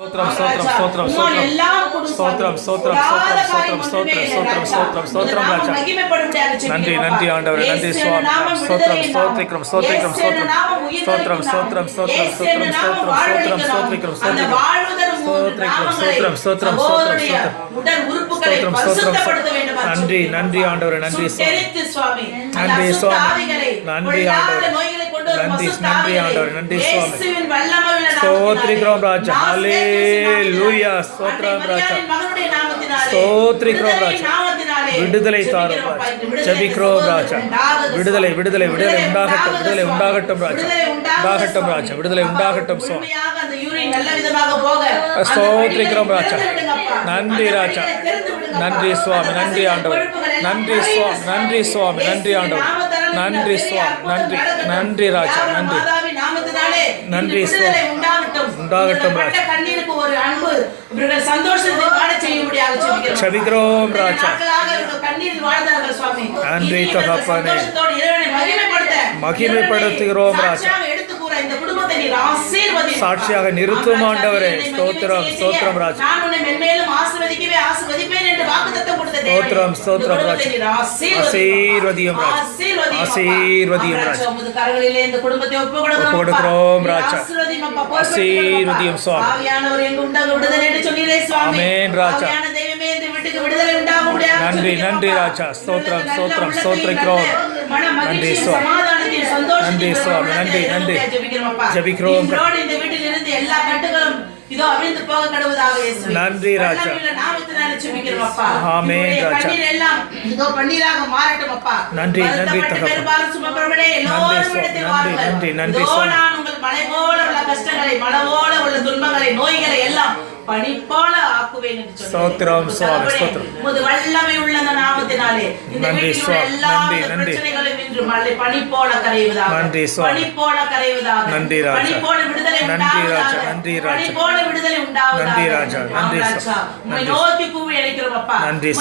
స్తోత్రం స్తోత్రం స్తోత్రం స్తోత్రం స్తోత్రం స్తోత్రం స్తోత్రం స్తోత్రం స్తోత్రం స్తోత్రం రాజా நன்றி நன்றி ஆண்டவரே நன்றி சுவாமி ஸ்தோத்திரம் ஸ்தோத்திரிக்கிறோம் ஸ்தோத்திரிக்கிறோம் ஸ்தோத்திரம் ஸ்தோத்திரம் ஸ்தோத்திரம் ஸ்தோத்திரம் ஸ்தோத்திரம் ஸ்தோத்திரம் ஸ்தோத்திரிக்கிறோம் ஸ்தோத்திரிக்கிறோம் ஸ்தோத்திரம் ஸ்தோத்திரம் ஸ்தோத்திரம் ஸ்தோத்திரம் ஸ்தோத்திரம் நன்றி நன்றி ஆண்டவரே நன்றி சுவாமி நன்றி சுவாமி நன்றி ஆண்டவரே நன்றி நன்றி ஆண்டவரே நன்றி சுவாமி ஸ்தோத்திரிக்கிறோம் ராஜா ஹல்லேலூயா ஸ்தோத்திரம் ராஜா ஸ்தோத்திரிக்கிறோம் ராஜா விடுதலை தாரும் ராஜா ஜெபிக்கிறோம் ராஜா விடுதலை விடுதலை விடுதலை உண்டாகட்டும் விடுதலை உண்டாகட்டும் ராஜா உண்டாகட்டும் ராஜா விடுதலை உண்டாகட்டும் சுவாமி ஸ்தோத்திரிக்கிறோம் ராஜா நன்றி ராஜா நன்றி சுவாமி நன்றி ஆண்டவர் நன்றி சுவாமி நன்றி சுவாமி நன்றி ஆண்டவர் நன்றி சுவாமி நன்றி நன்றி ராஜா நன்றி நன்றி சுவாமி உண்டாகட்டும் ராஜா ஜெபிக்கிறோம் ராஜா நன்றி தகப்பனே மகிமைப்படுத்துகிறோம் ராஜா சாட்சியாக நிறுத்தும் ஆண்டவரே ஸ்தோத்திரம் ஸ்தோத்திரம் ராஜா ஸ்தோத்திரம் ஸ்தோத்திரம் ராஜா ஆசீர்வதியும் ராஜா ஆசீர்வதியும் ராஜா ஒப்புக்கொடுக்கிறோம் ராஜா ஆசீர்வதியும் சுவாமி ஆமென் ராஜா நன்றி நன்றி ராஜா ஸ்தோத்திரம் ஸ்தோத்திரம் ஸ்தோத்திரிக்கிறோம் நன்றி சுவாமி நன்றி சுவாமி நன்றி நன்றி ஜெபிக்கிறோம் நன்றி ராஜா ஆமென் ராஜா நன்றி நன்றி தகப்பனே நன்றி நன்றி நன்றி மலை போல உள்ள கஷ்டங்களை மலை போல உள்ள துன்பங்களை நோய்களை எல்லாம் பனி போல ஆக்குவேன் என்று சொன்னார். ஸ்தோத்திரம் சுவாமி ஸ்தோத்திரம். உமது வல்லமை உள்ள அந்த நாமத்தினாலே இந்த வீட்டில் எல்லா பிரச்சனைகளும் இன்று மலை பனி போல கரைவதாக. நன்றி சுவாமி. பனி போல கரைவதாக. நன்றி ராஜா. பனி போல விடுதலை உண்டாவதாக. நன்றி ராஜா. நன்றி ராஜா. பனி போல விடுதலை உண்டாவதாக. நன்றி ராஜா. நன்றி ராஜா. உம்மை நோக்கி கூவி அழைக்கிறோம் அப்பா. நன்றி.